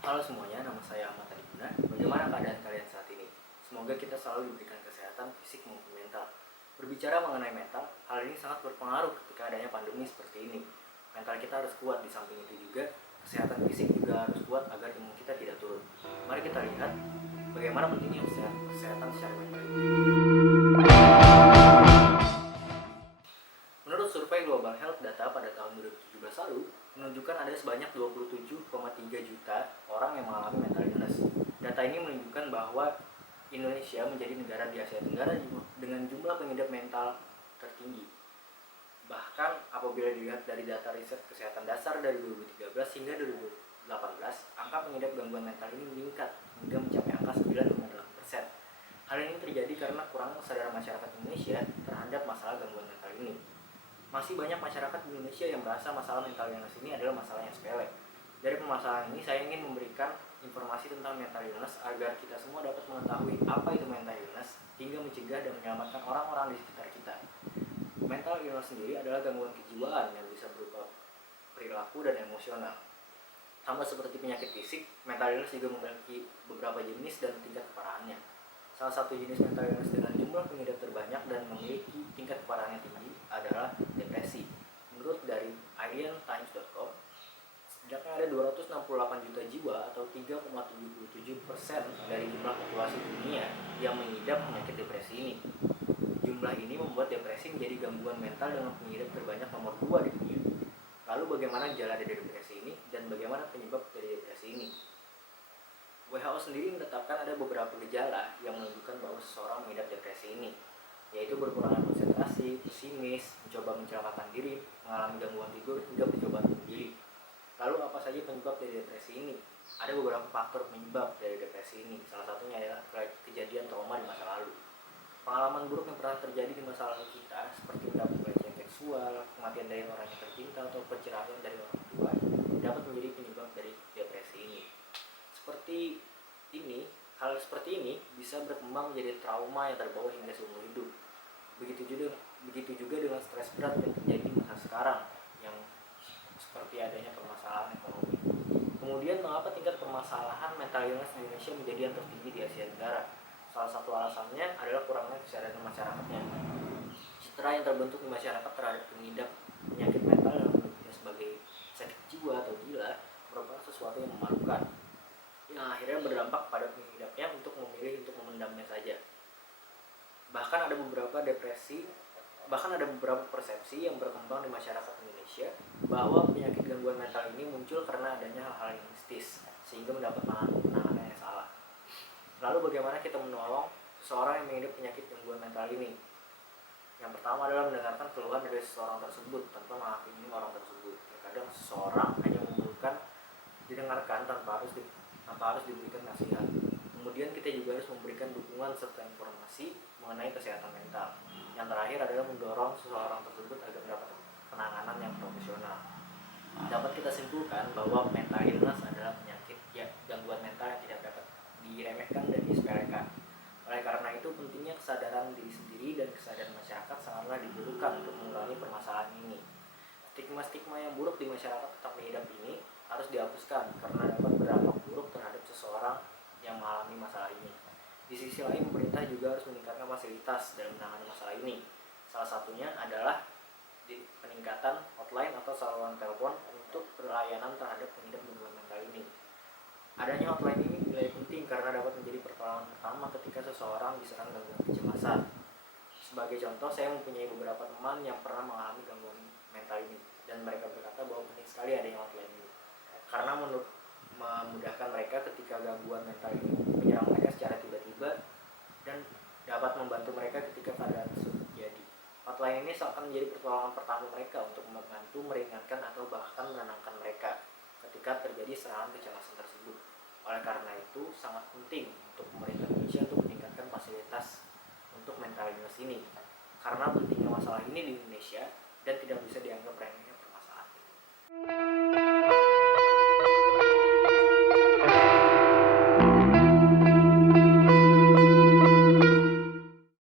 Halo semuanya, nama saya Ahmad Adibuna. Bagaimana keadaan kalian saat ini? Semoga kita selalu diberikan kesehatan fisik maupun mental. Berbicara mengenai mental, hal ini sangat berpengaruh ketika adanya pandemi seperti ini. Mental kita harus kuat, di samping itu juga kesehatan fisik juga harus kuat agar imun kita tidak turun. Mari kita lihat bagaimana pentingnya kesehatan secara mental ini. Menurut survei Global Health Data pada tahun 2017 lalu, menunjukkan ada sebanyak 27,3 juta orang yang mengalami mental illness. Data ini menunjukkan bahwa Indonesia menjadi negara di Asia Tenggara dengan jumlah pengidap mental tertinggi. Bahkan apabila dilihat dari data riset kesehatan dasar dari 2013 hingga 2018, angka pengidap gangguan mental ini meningkat hingga mencapai angka 9,8%. Hal ini terjadi karena kurangnya kesadaran masyarakat Indonesia terhadap masalah gangguan mental ini. Masih banyak masyarakat Indonesia yang merasa masalah mental illness ini adalah masalah yang sepele. Dari permasalahan ini, saya ingin memberikan informasi tentang mental illness agar kita semua dapat mengetahui apa itu mental illness hingga mencegah dan menyelamatkan orang-orang di sekitar kita. Mental illness sendiri adalah gangguan kejiwaan yang bisa berupa perilaku dan emosional. Sama seperti penyakit fisik, mental illness juga memiliki beberapa jenis dan tingkat keparahannya. Salah satu jenis mental illness dengan jumlah pengidap terbanyak dan memiliki tingkat keparahan yang tinggi adalah depresi. Menurut dari IDNTimes.com, setidaknya ada 268 juta jiwa atau 3,77% dari jumlah populasi dunia yang mengidap penyakit depresi ini. Jumlah ini membuat depresi menjadi gangguan mental dengan pengidap terbanyak nomor 2 di dunia. Lalu bagaimana gejala dari depresi ini dan bagaimana penyebab dari depresi ini? WHO sendiri menetapkan ada beberapa gejala yang menunjukkan bahwa seseorang mengidap depresi ini, yaitu berkurangnya konsentrasi, pesimis, mencoba mencelakakan diri, mengalami gangguan tidur, hingga percobaan bunuh diri. Lalu apa saja penyebab dari depresi ini? Ada beberapa faktor penyebab dari depresi ini, salah satunya adalah kejadian trauma di masa lalu. Pengalaman buruk yang pernah terjadi di masa lalu kita, seperti mendapat pelecehan seksual, kematian dari orang yang tercinta, atau perceraian dari orang tua, dapat menjadi penyebab dari depresi ini. Hal seperti ini bisa berkembang menjadi trauma yang terbawa hingga seumur hidup. Begitu juga dengan stres berat yang terjadi di masa sekarang, yang seperti adanya permasalahan ekonomi. Kemudian, mengapa tingkat permasalahan mental illness di Indonesia menjadi yang tertinggi di Asia Tenggara? Salah satu alasannya adalah kurangnya kesadaran masyarakatnya. Citra yang terbentuk di masyarakat terhadap pengidap penyakit mental yang menyebutnya sebagai sakit jiwa atau gila merupakan sesuatu yang memalukan, yang akhirnya berdampak pada pengidapnya untuk memilih untuk memendamnya saja. Bahkan ada beberapa persepsi yang berkembang di masyarakat Indonesia bahwa penyakit gangguan mental ini muncul karena adanya hal-hal yang mistis sehingga mendapat penanganan yang salah. Lalu bagaimana kita menolong seseorang yang mengidap penyakit gangguan mental ini? Yang pertama adalah mendengarkan keluhan dari seseorang tersebut tanpa menghakimi orang tersebut. Terkadang seseorang hanya membutuhkan didengarkan tanpa harus diberikan nasihat. Kemudian kita juga harus memberikan dukungan serta informasi mengenai kesehatan mental. Yang terakhir adalah mendorong seseorang tersebut agar mendapat penanganan yang profesional. Dapat kita simpulkan bahwa mental illness adalah penyakit gangguan mental yang tidak dapat diremehkan dan disepelekan. Oleh karena itu, pentingnya kesadaran diri sendiri dan kesadaran masyarakat sangatlah dibutuhkan untuk mengurangi permasalahan ini. Stigma-stigma yang buruk di masyarakat tentang pengidap ini harus dihapuskan karena dapat berdampak buruk terhadap seseorang yang mengalami masalah ini. Di sisi lain, pemerintah juga harus meningkatkan fasilitas dalam menangani masalah ini. Salah satunya adalah di peningkatan hotline atau saluran telepon untuk pelayanan terhadap pengidap gangguan mental ini. Adanya hotline ini dinilai penting karena dapat menjadi pertolongan pertama ketika seseorang diserang gangguan kecemasan. Sebagai contoh, saya mempunyai beberapa teman yang pernah mengalami gangguan mental ini, dan mereka berkata bahwa penting sekali adanya hotline ini karena memudahkan mereka ketika gangguan mental ini menyerang mereka secara tiba-tiba dan dapat membantu mereka ketika keadaan tersebut terjadi. Hotline ini seakan menjadi pertolongan pertama mereka untuk membantu meringankan atau bahkan menenangkan mereka ketika terjadi serangan kecemasan tersebut. Oleh karena itu, sangat penting untuk pemerintah Indonesia untuk meningkatkan fasilitas untuk mental illness ini, karena pentingnya masalah ini di Indonesia dan tidak bisa dianggap remeh permasalahan ini.